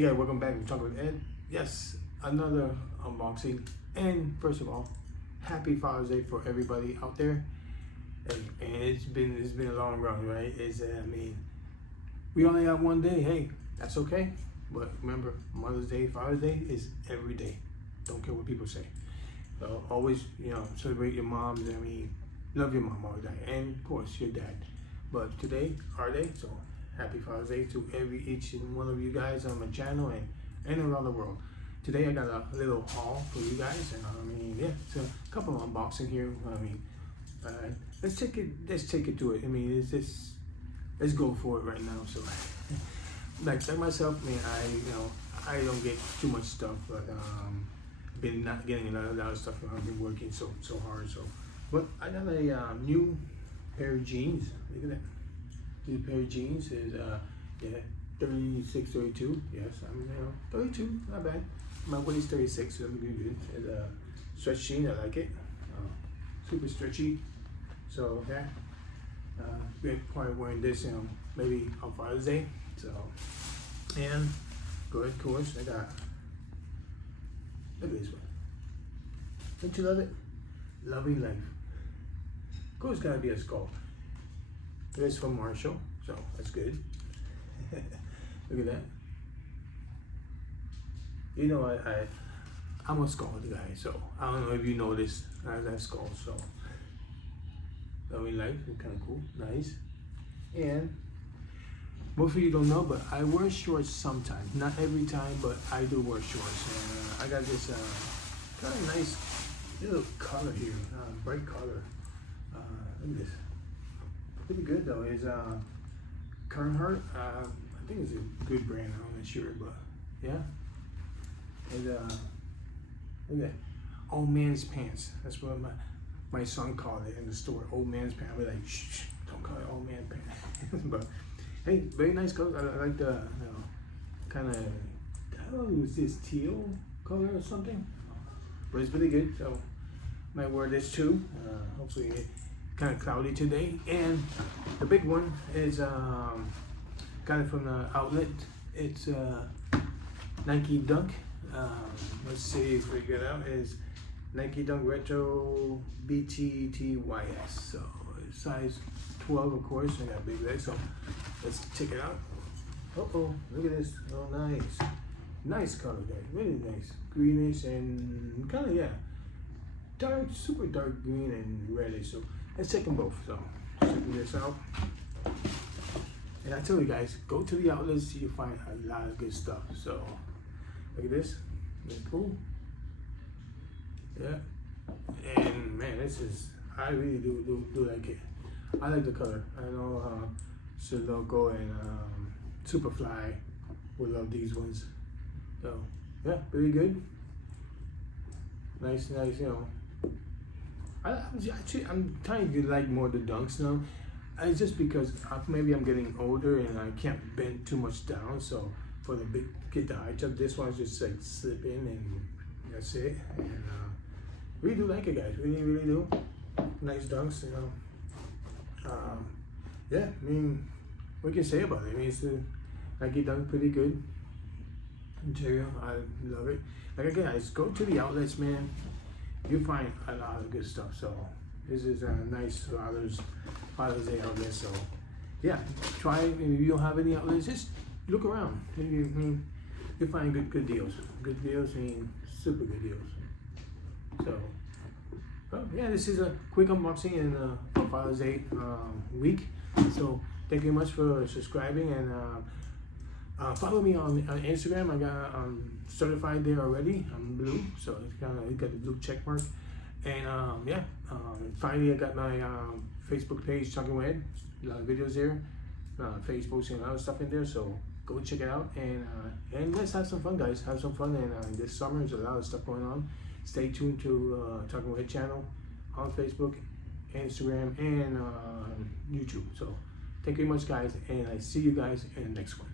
Hey guys, welcome back to Talking with Ed. Yes, another unboxing. And first of all, happy Father's Day for everybody out there. And it's been a long run, right? I mean, we only have one day. Hey, that's okay. But remember, Mother's Day, Father's Day is every day. Don't care what people say. So always, celebrate your moms. I mean, love your mom all the time, and of course your dad. But today, our day. So happy Father's Day to each and one of you guys on my channel and around the world. Today I got a little haul for you guys, and I mean, yeah, it's a couple of unboxing here. I mean, let's take it to it. I mean, let's go for it right now. So, like myself, I mean, I don't get too much stuff, but been not getting a lot of stuff. I've been working so hard. So, but I got a new pair of jeans. Look at that. New pair of jeans is 36, 32. Yes, I'm 32. Not bad. My waist 36, so I'm good. It's a stretch jean. I like it. Super stretchy. So yeah, we're probably wearing this, maybe on Father's Day. So, and good, of course. I got. Look at this one. Don't you love it? Loving life. Of course, it's gotta be a skull. This is from Marshall, so that's good. Look at that. You know, I'm a skull guy, so I don't know if you noticed. I have skulls, so loving life is kind of cool, nice. And most of you don't know, but I wear shorts sometimes. Not every time, but I do wear shorts. And I got this kind of nice little color here, bright color. Look at this. Pretty good though. It's Carhartt. I think it's a good brand. I'm not sure, but yeah. And look at that. Old man's pants. That's what my son called it in the store. Old man's pants. I was like, shh, don't call it old man pants. But hey, very nice color. I like the kind of, I don't know, is this teal color or something? But it's really good. So might wear this too. Hopefully. Kind of cloudy today, and the big one is got it from the outlet. It's Nike Dunk. Let's see if we get out. Is Nike Dunk Retro BTTYS. So it's size 12, of course. I got big legs, so let's check it out. Oh, look at this. Oh, nice color, guys. Really nice, greenish and kind of dark, super dark green and reddish. So let's check them both. So checking this out. And I tell you guys, go to the outlets, you find a lot of good stuff. So look at this. Really cool. Yeah. And man, I really do like it. I like the color. I know Siloco and Superfly will love these ones. So yeah, really good. Nice, I'm trying to like more the dunks now. It's just because maybe I'm getting older and I can't bend too much down. So for the get the height up, this one's just like slip in and that's it. And really do like it, guys. Really do. Nice dunks, yeah, I mean, what can you say about it? I mean, it's a Nike Dunk, pretty good material. I love it. Like again, guys, go to the outlets, man. You find a lot of good stuff. So this is a nice Father's Day outlet. So yeah, try it. If you don't have any outlets, just look around. You find good deals. Good deals, super good deals. So yeah, this is a quick unboxing in Father's Day week. So thank you much for subscribing, and follow me on Instagram. I got certified there already. I'm blue, so it's got the blue check mark. And finally I got my Facebook page, Talking with Ed. A lot of videos there, Facebook and other stuff in there. So go check it out, and let's have some fun, guys. Have some fun. And this summer there's a lot of stuff going on. Stay tuned to Talking with Ed channel on Facebook, Instagram, and YouTube. So thank you very much, guys, and I see you guys in the next one.